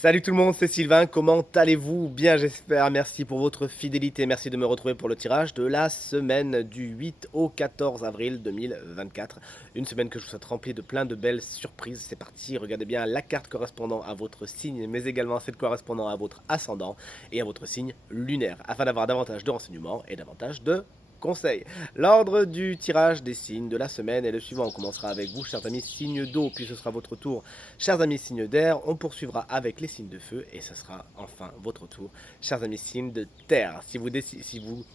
Salut tout le monde, c'est Sylvain, comment allez-vous? Bien j'espère, merci pour votre fidélité, merci de me retrouver pour le tirage de la semaine du 8 au 14 avril 2024. Une semaine que je vous souhaite remplie de plein de belles surprises, c'est parti, regardez bien la carte correspondant à votre signe, mais également celle correspondant à votre ascendant et à votre signe lunaire, afin d'avoir davantage de renseignements et davantage de conseils. L'ordre du tirage des signes de la semaine est le suivant. On commencera avec vous, chers amis, signe d'eau, puis ce sera votre tour, chers amis, signes d'air. On poursuivra avec les signes de feu et ce sera enfin votre tour, chers amis, signes de terre. Si vous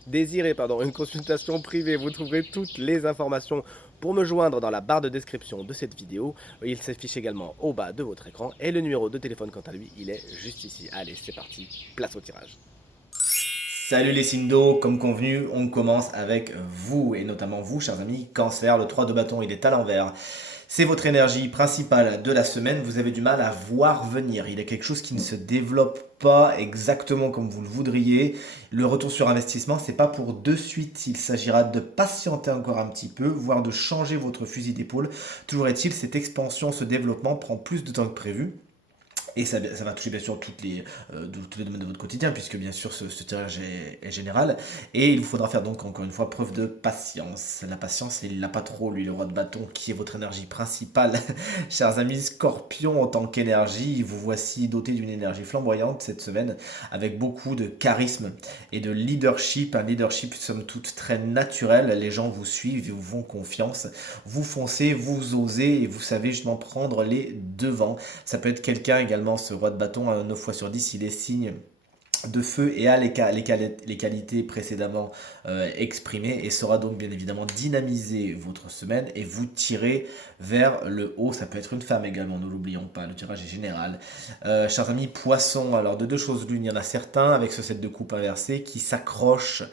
désirez une consultation privée, vous trouverez toutes les informations pour me joindre dans la barre de description de cette vidéo. Il s'affiche également au bas de votre écran et le numéro de téléphone, quant à lui, il est juste ici. Allez, c'est parti, place au tirage. Salut les signes d'eau, comme convenu, on commence avec vous, et notamment vous, chers amis, Cancer, le 3 de bâton, il est à l'envers. C'est votre énergie principale de la semaine, vous avez du mal à voir venir, il y a quelque chose qui ne se développe pas exactement comme vous le voudriez. Le retour sur investissement, c'est pas pour de suite, il s'agira de patienter encore un petit peu, voire de changer votre fusil d'épaule. Toujours est-il, cette expansion, ce développement prend plus de temps que prévu. Et ça va toucher bien sûr tous les domaines de votre quotidien, puisque bien sûr ce tirage est général. Et il vous faudra faire donc encore une fois preuve de patience. La patience, il l'a pas trop, lui, le roi de bâton, qui est votre énergie principale. Chers amis Scorpion, en tant qu'énergie, vous voici doté d'une énergie flamboyante cette semaine, avec beaucoup de charisme et de leadership. Un leadership, somme toute, très naturel. Les gens vous suivent et vous font confiance. Vous foncez, vous osez et vous savez justement prendre les devants. Ça peut être quelqu'un également, ce roi de bâton, 9 fois sur 10, il est signe de feu et a les qualités précédemment exprimées et saura donc bien évidemment dynamiser votre semaine et vous tirer vers le haut. Ça peut être une femme également, ne l'oublions pas, le tirage est général. Chers amis poissons, alors de deux choses l'une, il y en a certains avec ce set de coupe inversé qui s'accrochent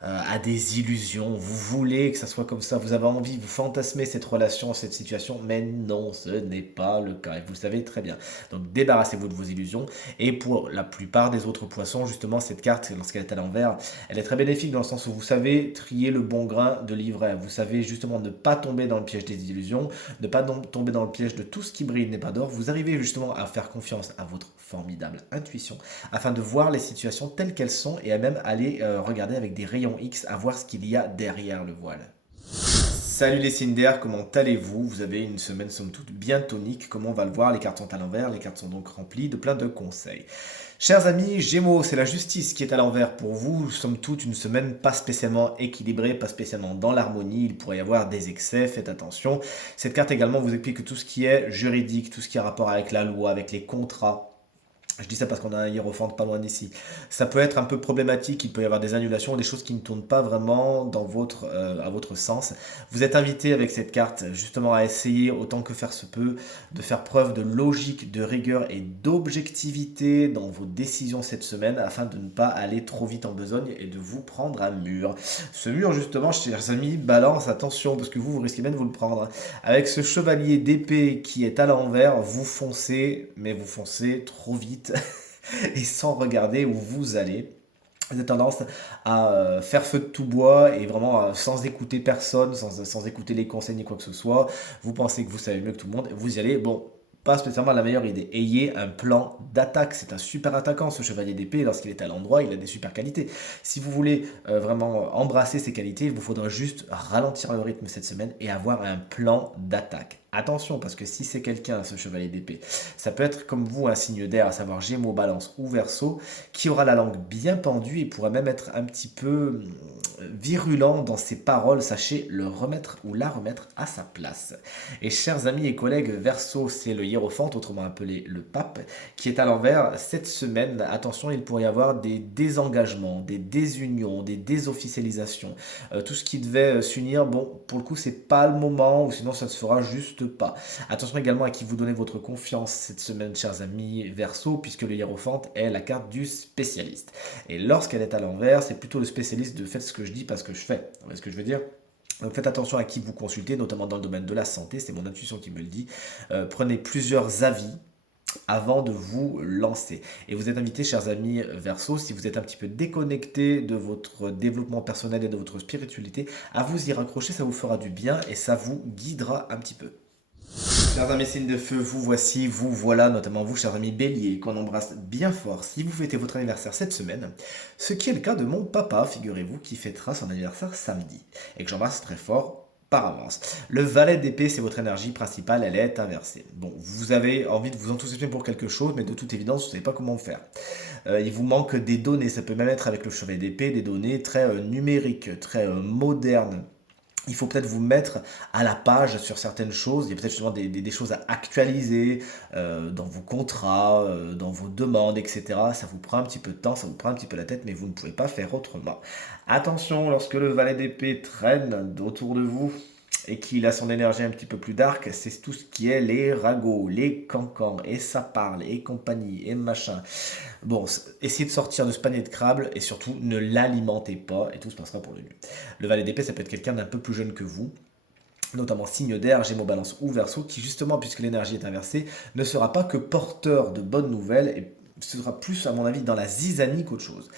à des illusions. Vous voulez que ça soit comme ça, vous avez envie, vous fantasmez cette relation, cette situation, mais non, ce n'est pas le cas et vous le savez très bien. Donc débarrassez-vous de vos illusions. Et pour la plupart des autres poissons, justement, cette carte, lorsqu'elle est à l'envers, elle est très bénéfique dans le sens où vous savez trier le bon grain de l'ivraie. Vous savez justement ne pas tomber dans le piège des illusions, ne pas tomber dans le piège de tout ce qui brille n'est pas d'or. Vous arrivez justement à faire confiance à votre formidable intuition afin de voir les situations telles qu'elles sont et à même aller regarder avec des rayons X à voir ce qu'il y a derrière le voile. Salut les signes d'air, comment allez-vous? Vous avez une semaine somme toute bien tonique, comme on va le voir, les cartes sont à l'envers, les cartes sont donc remplies de plein de conseils. Chers amis, Gémeaux, c'est la justice qui est à l'envers pour vous, somme toute une semaine pas spécialement équilibrée, pas spécialement dans l'harmonie, il pourrait y avoir des excès, faites attention. Cette carte également vous explique que tout ce qui est juridique, tout ce qui a rapport avec la loi, avec les contrats, je dis ça parce qu'on a un hiérophante pas loin d'ici. Ça peut être un peu problématique, il peut y avoir des annulations, des choses qui ne tournent pas vraiment à votre sens. Vous êtes invité avec cette carte justement à essayer autant que faire se peut de faire preuve de logique, de rigueur et d'objectivité dans vos décisions cette semaine afin de ne pas aller trop vite en besogne et de vous prendre un mur. Ce mur justement, chers amis, balance, attention parce que vous risquez bien de vous le prendre. Avec ce chevalier d'épée qui est à l'envers, vous foncez, mais vous foncez trop vite et sans regarder où vous allez. Vous avez tendance à faire feu de tout bois et vraiment sans écouter personne, sans écouter les conseils ni quoi que ce soit. Vous pensez que vous savez mieux que tout le monde, vous y allez. Bon, pas spécialement la meilleure idée. Ayez un plan d'attaque. C'est un super attaquant, ce chevalier d'épée. Lorsqu'il est à l'endroit, il a des super qualités. Si vous voulez vraiment embrasser ses qualités, il vous faudra juste ralentir le rythme cette semaine et avoir un plan d'attaque. Attention, parce que si c'est quelqu'un, ce chevalier d'épée, ça peut être comme vous un signe d'air, à savoir Gémeaux, Balance ou Verseau, qui aura la langue bien pendue et pourrait même être un petit peu virulent dans ses paroles. Sachez le remettre ou la remettre à sa place. Et chers amis et collègues, Verseau, c'est le hiérophante, autrement appelé le pape, qui est à l'envers cette semaine. Attention, il pourrait y avoir des désengagements, des désunions, des désofficialisations. Tout ce qui devait s'unir, bon, pour le coup, c'est pas le moment, ou sinon ça ne se fera juste pas. Attention également à qui vous donnez votre confiance cette semaine, chers amis Verseau, puisque le hiérophante est la carte du spécialiste. Et lorsqu'elle est à l'envers, c'est plutôt le spécialiste de faites ce que je dis, pas ce que je fais. Vous voyez ce que je veux dire? Donc faites attention à qui vous consultez, notamment dans le domaine de la santé, c'est mon intuition qui me le dit. Prenez plusieurs avis avant de vous lancer. Et vous êtes invité, chers amis Verseau, si vous êtes un petit peu déconnecté de votre développement personnel et de votre spiritualité, à vous y raccrocher, ça vous fera du bien et ça vous guidera un petit peu. Chers amis signes de feu, vous voici, vous voilà, notamment vous, chers amis béliers, qu'on embrasse bien fort si vous fêtez votre anniversaire cette semaine, ce qui est le cas de mon papa, figurez-vous, qui fêtera son anniversaire samedi, et que j'embrasse très fort par avance. Le valet d'épée, c'est votre énergie principale, elle est inversée. Bon, vous avez envie de vous enthousiasmer pour quelque chose, mais de toute évidence, vous ne savez pas comment faire. Il vous manque des données, ça peut même être avec le chevet d'épée, des données très numériques, très modernes. Il faut peut-être vous mettre à la page sur certaines choses. Il y a peut-être justement des choses à actualiser dans vos contrats, dans vos demandes, etc. Ça vous prend un petit peu de temps, ça vous prend un petit peu la tête, mais vous ne pouvez pas faire autrement. Attention, lorsque le valet d'épée traîne autour de vous et qu'il a son énergie un petit peu plus dark, c'est tout ce qui est les ragots, les cancans, et ça parle, et compagnie, et machin. Bon, essayez de sortir de ce panier de crabes et surtout ne l'alimentez pas et tout se passera pour le mieux. Le valet d'épée, ça peut être quelqu'un d'un peu plus jeune que vous, notamment signe d'air, Gémeaux, Balance ou Verseau, qui justement, puisque l'énergie est inversée, ne sera pas que porteur de bonnes nouvelles et ce sera plus, à mon avis, dans la zizanie qu'autre chose.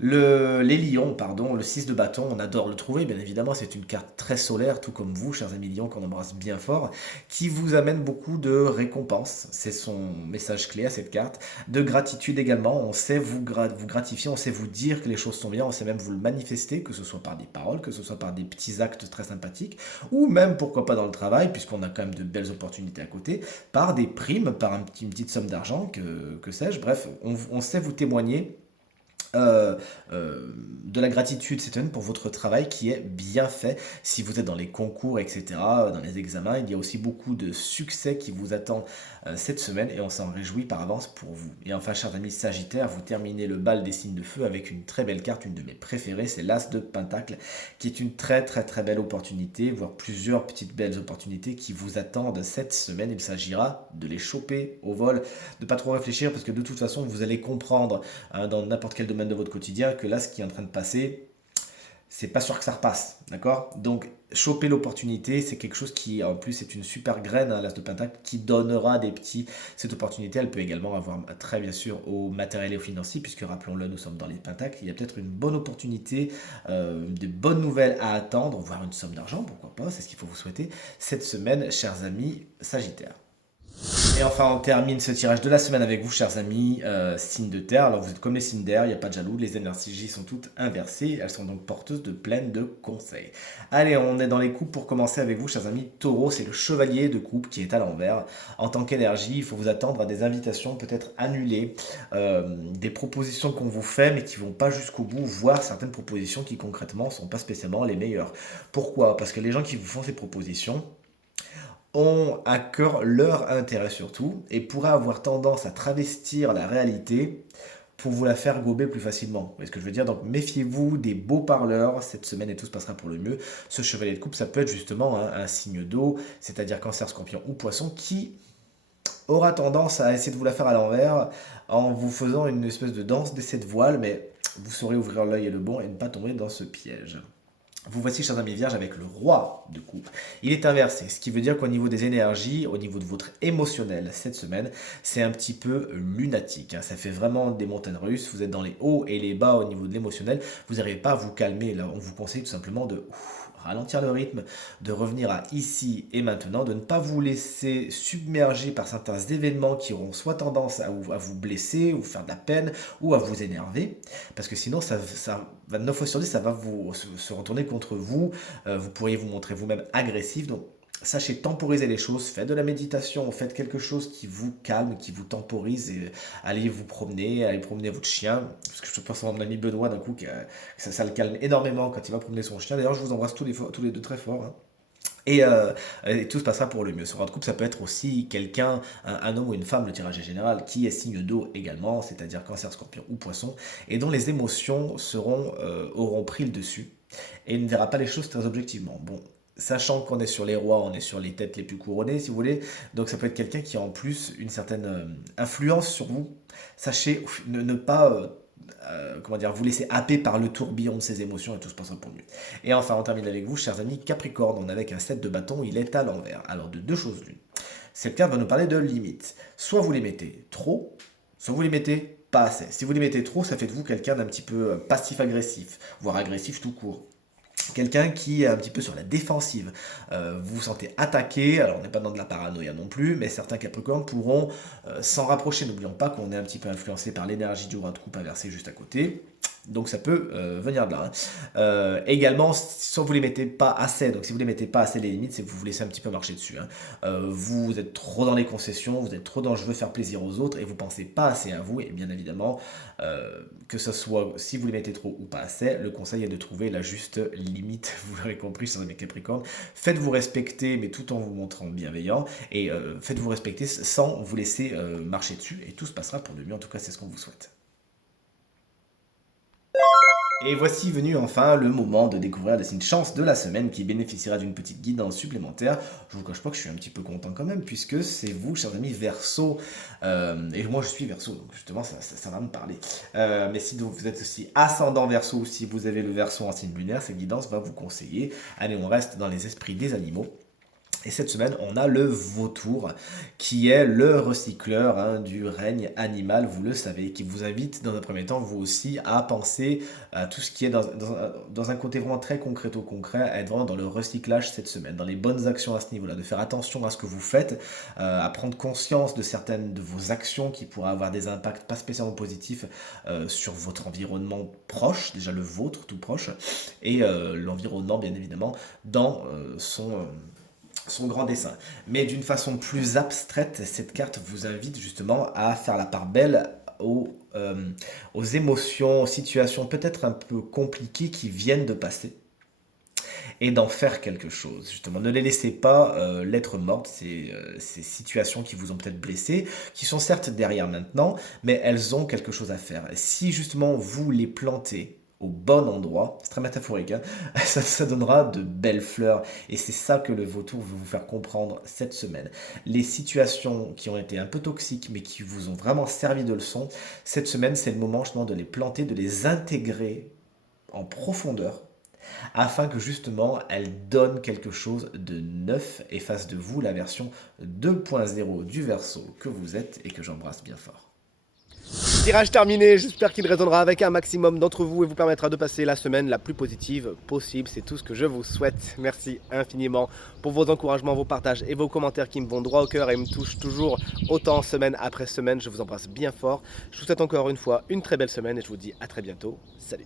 Les lions, pardon, le 6 de bâton, on adore le trouver, bien évidemment, c'est une carte très solaire, tout comme vous, chers amis lions, qu'on embrasse bien fort, qui vous amène beaucoup de récompenses, c'est son message clé à cette carte, de gratitude également, on sait vous gratifier, on sait vous dire que les choses sont bien, on sait même vous le manifester, que ce soit par des paroles, que ce soit par des petits actes très sympathiques, ou même, pourquoi pas dans le travail, puisqu'on a quand même de belles opportunités à côté, par des primes, par une petite somme d'argent, que sais-je, bref, on sait vous témoigner de la gratitude cette semaine pour votre travail qui est bien fait. Si vous êtes dans les concours, etc., dans les examens, il y a aussi beaucoup de succès qui vous attend cette semaine et on s'en réjouit par avance pour vous. Et enfin, chers amis Sagittaires, vous terminez le bal des signes de feu avec une très belle carte, une de mes préférées, c'est l'As de Pentacle, qui est une très très très belle opportunité, voire plusieurs petites belles opportunités qui vous attendent cette semaine. Il s'agira de les choper au vol, de pas trop réfléchir parce que de toute façon, vous allez comprendre dans n'importe quel domaine de votre quotidien que là, ce qui est en train de passer, c'est pas sûr que ça repasse, d'accord? Donc, choper l'opportunité, c'est quelque chose qui, en plus, est une super graine, l'As de Pentacle, qui donnera des petits. Cette opportunité, elle peut également avoir très bien sûr au matériel et au financier, puisque rappelons-le, nous sommes dans les Pentacles. Il y a peut-être une bonne opportunité, de bonnes nouvelles à attendre, voire une somme d'argent, pourquoi pas, c'est ce qu'il faut vous souhaiter cette semaine, chers amis Sagittaires. Et enfin, on termine ce tirage de la semaine avec vous, chers amis, signes de terre. Alors, vous êtes comme les signes d'air, il n'y a pas de jaloux, les énergies sont toutes inversées, elles sont donc porteuses de pleines de conseils. Allez, on est dans les coupes pour commencer avec vous, chers amis. Taureau, c'est le chevalier de coupe qui est à l'envers. En tant qu'énergie, il faut vous attendre à des invitations peut-être annulées, des propositions qu'on vous fait mais qui ne vont pas jusqu'au bout, voire certaines propositions qui concrètement ne sont pas spécialement les meilleures. Pourquoi? Parce que les gens qui vous font ces propositions, ont à cœur leur intérêt surtout et pourraient avoir tendance à travestir la réalité pour vous la faire gober plus facilement. Vous voyez ce que je veux dire? Donc méfiez-vous des beaux parleurs cette semaine et tout se passera pour le mieux. Ce chevalier de coupe, ça peut être justement un signe d'eau, c'est-à-dire cancer, scorpion ou poisson, qui aura tendance à essayer de vous la faire à l'envers en vous faisant une espèce de danse d'essai de voile, mais vous saurez ouvrir l'œil et le bon et ne pas tomber dans ce piège. Vous voici, chers amis vierges, avec le roi de coupe. Il est inversé, ce qui veut dire qu'au niveau des énergies, au niveau de votre émotionnel cette semaine, c'est un petit peu lunatique. Ça fait vraiment des montagnes russes. Vous êtes dans les hauts et les bas au niveau de l'émotionnel. Vous n'arrivez pas à vous calmer. Là, on vous conseille tout simplement de ralentir le rythme, de revenir à ici et maintenant, de ne pas vous laisser submerger par certains événements qui auront soit tendance à vous blesser, ou faire de la peine, ou à vous énerver, parce que sinon, ça 9 fois sur 10, ça va se retourner contre vous, vous pourriez vous montrer vous-même agressif, donc sachez temporiser les choses, faites de la méditation, faites quelque chose qui vous calme, qui vous temporise, et allez vous promener, allez promener votre chien, parce que je pense à mon ami Benoît d'un coup, que ça le calme énormément quand il va promener son chien. D'ailleurs, je vous embrasse tous les deux très fort, hein. Et tout se passera pour le mieux. Sur votre couple, ça peut être aussi quelqu'un, un homme ou une femme, le tirage est général, qui est signe d'eau également, c'est-à-dire cancer, scorpion ou poisson, et dont les émotions auront pris le dessus, et ne verra pas les choses très objectivement. Bon, sachant qu'on est sur les rois, on est sur les têtes les plus couronnées, si vous voulez, donc ça peut être quelqu'un qui a en plus une certaine influence sur vous. Sachez ne pas comment dire, vous laisser happer par le tourbillon de ses émotions et tout se passera pour mieux. Et enfin, on termine avec vous, chers amis Capricorne, on est avec un 7 de bâton, il est à l'envers. Alors de deux choses l'une. Cette carte va nous parler de limites. Soit vous les mettez trop, soit vous les mettez pas assez. Si vous les mettez trop, ça fait de vous quelqu'un d'un petit peu passif-agressif, voire agressif tout court. quelqu'un qui est un petit peu sur la défensive. Vous vous sentez attaqué, alors on n'est pas dans de la paranoïa non plus, mais certains Capricornes pourront s'en rapprocher. N'oublions pas qu'on est un petit peu influencé par l'énergie du roi de coupe inversé juste à côté. Donc ça peut venir de là. Hein. Également, si vous ne les mettez pas assez, donc si vous ne les mettez pas assez les limites, c'est que vous vous laissez un petit peu marcher dessus. Hein. Vous êtes trop dans les concessions, vous êtes trop dans je veux faire plaisir aux autres et vous ne pensez pas assez à vous. Et bien évidemment, que ce soit si vous les mettez trop ou pas assez, le conseil est de trouver la juste limite. Vous l'aurez compris, sur mes Capricornes. Faites-vous respecter, mais tout en vous montrant bienveillant. Et faites-vous respecter sans vous laisser marcher dessus. Et tout se passera pour le mieux. En tout cas, c'est ce qu'on vous souhaite. Et voici venu enfin le moment de découvrir le signe chance de la semaine qui bénéficiera d'une petite guidance supplémentaire. Je vous cache pas que je suis un petit peu content quand même puisque c'est vous, chers amis Verseau, et moi je suis Verseau, donc justement ça va me parler. Mais si donc vous êtes aussi ascendant Verseau ou si vous avez le Verseau en signe lunaire, cette guidance va vous conseiller. Allez, on reste dans les esprits des animaux. Et cette semaine, on a le vautour, qui est le recycleur du règne animal, vous le savez, qui vous invite dans un premier temps, vous aussi, à penser à tout ce qui est dans un côté vraiment très concret, à être vraiment dans le recyclage cette semaine, dans les bonnes actions à ce niveau-là, de faire attention à ce que vous faites, à prendre conscience de certaines de vos actions qui pourraient avoir des impacts pas spécialement positifs sur votre environnement proche, déjà le vôtre tout proche, et l'environnement bien évidemment dans son grand dessin. Mais d'une façon plus abstraite, cette carte vous invite justement à faire la part belle aux émotions, aux situations peut-être un peu compliquées qui viennent de passer et d'en faire quelque chose. Justement, ne les laissez pas lettre morte, ces situations qui vous ont peut-être blessé, qui sont certes derrière maintenant, mais elles ont quelque chose à faire. Si justement vous les plantez au bon endroit, c'est très métaphorique, hein, ça donnera de belles fleurs. Et c'est ça que le vautour veut vous faire comprendre cette semaine. Les situations qui ont été un peu toxiques, mais qui vous ont vraiment servi de leçon, cette semaine, c'est le moment justement de les planter, de les intégrer en profondeur, afin que justement elles donnent quelque chose de neuf et fassent de vous la version 2.0 du Verseau que vous êtes et que j'embrasse bien fort. Tirage terminé, j'espère qu'il résonnera avec un maximum d'entre vous et vous permettra de passer la semaine la plus positive possible. C'est tout ce que je vous souhaite. Merci infiniment pour vos encouragements, vos partages et vos commentaires qui me vont droit au cœur et me touchent toujours autant semaine après semaine. Je vous embrasse bien fort. Je vous souhaite encore une fois une très belle semaine et je vous dis à très bientôt. Salut!